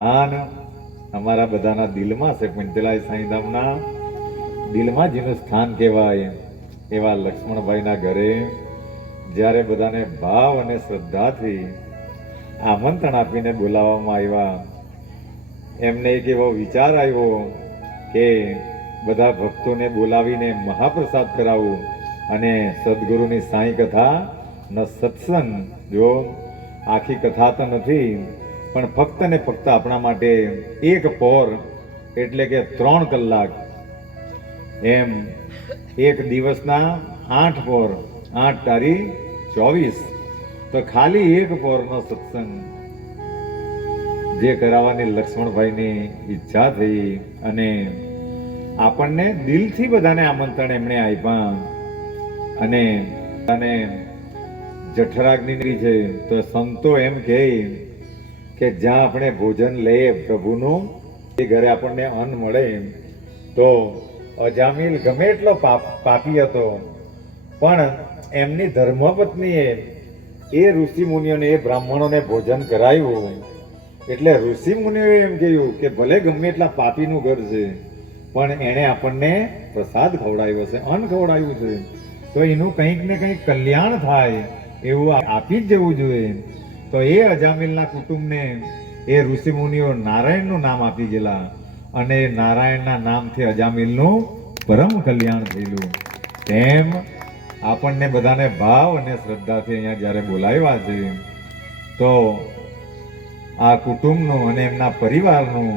આન અમારા બધાના દિલમાં છે પંચલાય સાંઈધામના દિલમાં જેનું સ્થાન કહેવાય. એવા લક્ષ્મણભાઈના ઘરે જ્યારે બધાને ભાવ અને શ્રદ્ધાથી આમંત્રણ આપીને બોલાવવામાં આવ્યા, એમને એક એવો વિચાર આવ્યો કે બધા ભક્તોને બોલાવીને મહાપ્રસાદ કરાવું અને સદગુરુની સાંઈ કથા ન સત્સંગ. જો આખી કથા તો નથી પણ ફક્ત ને ફક્ત આપણા માટે એક પોર એટલે કે ત્રણ કલાક. એમ એક દિવસના આઠ પોર, આઠ તારીખ ચોવીસ. તો ખાલી એક પોરનો સત્સંગ. જે કરાવવાની લક્ષ્મણભાઈની ઈચ્છા થઈ અને આપણને દિલથી બધાને આમંત્રણ એમણે આપ્યા. અને અને જઠરાગ્નિ છે તો સંતો એમ કહે કે જ્યાં આપણે ભોજન લઈએ પ્રભુનું, એ ઘરે આપણને અન્ન મળે તો અજામિલ ગમે એટલો પાપ, પાપી હતો, પણ એમની ધર્મપત્નીએ એ ઋષિ મુનિઓને, એ બ્રાહ્મણોને ભોજન કરાવ્યું એટલે ઋષિ મુનિઓએ એમ કહ્યું કે ભલે ગમે એટલા પાપીનું ઘર છે, પણ એણે આપણને પ્રસાદ ખવડાવ્યો છે, અન્ન ખવડાવ્યું છે. તો એનું કંઈક ને કંઈક કલ્યાણ થાય એવું આપી જ જવું જોઈએ. તો એ અજામિલના કુટુંબને એ ઋષિ મુનિઓ નારાયણનું નામ આપી ગયેલા અને નારાયણના નામથી અજામિલનું પરમ કલ્યાણ થયેલું. તેમ આપણને બધાને ભાવ અને શ્રદ્ધાથી અહીંયા જ્યારે બોલાવ્યા છે, તો આ કુટુંબનું અને એમના પરિવારનું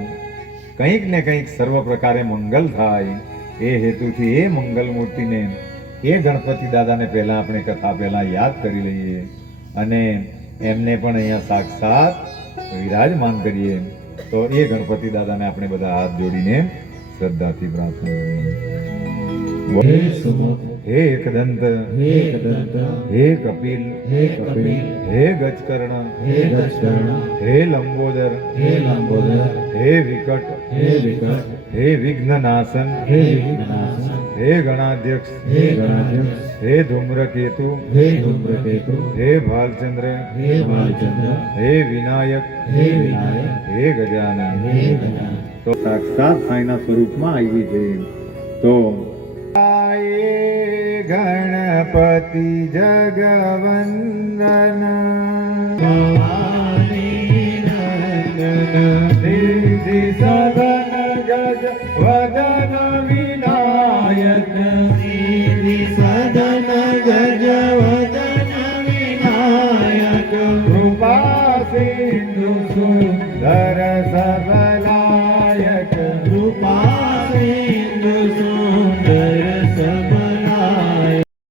કંઈક ને કંઈક સર્વ પ્રકારે મંગલ થાય. એ હેતુથી એ મંગલ મૂર્તિને એ ગણપતિ દાદાને પહેલાં આપણે કથા પહેલાં યાદ કરી લઈએ. અને એમને પણ અહીંયા સાક્ષાત વિરાજમાન કરીએ. તો એ ગણપતિ દાદાને આપણે બધા હાથ જોડીને શ્રદ્ધાથી પ્રાર્થના કરીએ. હે એકદંત હે એકદંત હે કપિલ હે કપિલ હે ગજકર્ણ હે ગજકર્ણ હે લંબોદર હે લંબોદર હે વિકટ હે વિકટ હે વિઘ્નનાશન હે વિઘ્નનાશન હે ગણાધ્યક્ષ હે ગણાધ્યક્ષ હે ધૂમ્રકેતુ હે ધૂમ્રકેતુ હે ભાલચંદ્ર હે ભાલચંદ્ર હે વિનાયક હે વિનાયક હે ગજાનન. હે ગજાનન. તો સાક્ષાત સાંઈના સ્વરૂપમાં આવી છે તો ગણપતિ જગવંદન. સિદ્ધિ સદન ગજ વદન વિનાયક. સિદ્ધિ સદન ગજવદન વિનાયક કૃપા સિંધુ સુંદર સબલાયક